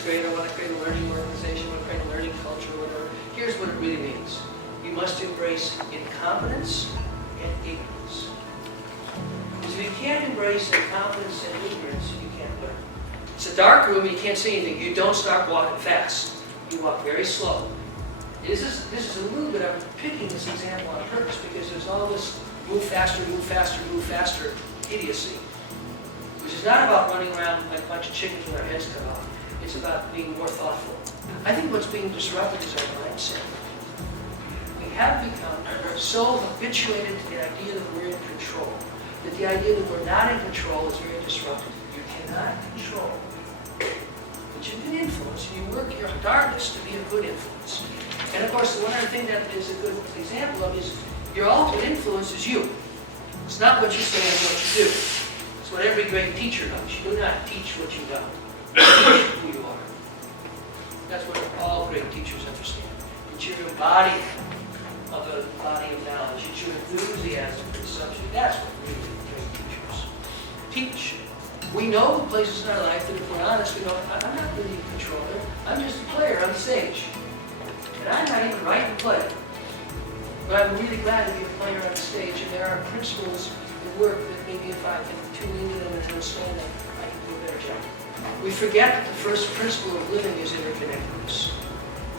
sixth grade, I want to create a learning organization, I want to create a learning culture, whatever. Here's what it really means. You must embrace incompetence and ignorance. Because if you can't embrace incompetence and ignorance, you can't learn. It's a dark room, you can't see anything. You don't start walking fast. You walk very slow. This is a little bit, I'm picking this example on purpose because there's all this move faster, move faster, move faster idiocy. Which is not about running around like a bunch of chickens with our heads cut off. It's about being more thoughtful. I think what's being disrupted is our mindset. We have become so habituated to the idea that we're in control, that the idea that we're not in control is very disruptive. You cannot control, but you can influence, and you work your darndest to be a good influence. And of course, the one other thing that is a good example of is your ultimate influence is you. It's not what you say and what you do. It's what every great teacher knows. You do not teach what you know. You teach who you are. That's what all great teachers understand. It's your embodiment of the body of knowledge. It's your enthusiasm for the subject. That's what really great teachers teach. We know the places in our life that if we're honest, we go, I'm not really a controller. I'm just a player on the stage. And I'm not even writing the play. But I'm really glad to be a player on the stage, and there are principles in work that maybe if I can tune into them and understand them, I can do a better job. We forget that the first principle of living is interconnectedness.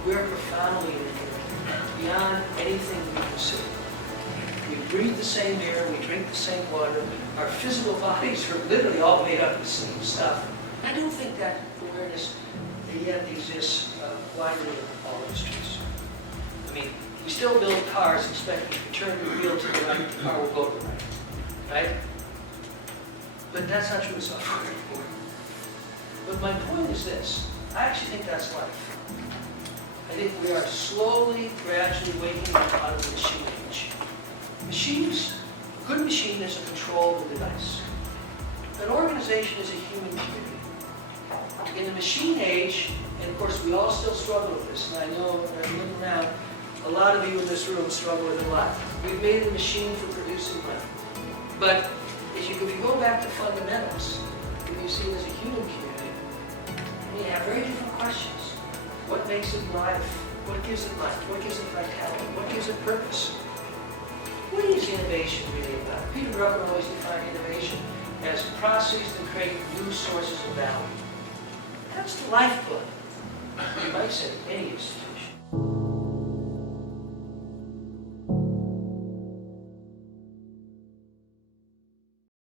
We are profoundly interconnected, beyond anything we consider. We breathe the same air, we drink the same water, our physical bodies are literally all made up of the same stuff. I don't think that awareness yet exists widely in all industries. I mean, we still build cars expecting if you turn the wheel to the right, the car will go to the right. Right? But that's not true of software anymore. But my point is this. I actually think that's life. I think we are slowly, gradually waking up out of the machine age. Machines, a good machine is a controllable device. An organization is a human community. In the machine age, and of course we all still struggle with this, and I know when I'm looking around, a lot of you in this room struggle with it a lot. We've made a machine for producing money. But if you go back to fundamentals, if you see it as a human community, we have very different questions. What makes it life? What gives it life? What gives it vitality? What gives it purpose? What is innovation really about? Peter Drucker always defined innovation as processes that create new sources of value. That's the lifeblood, you might say, any institution.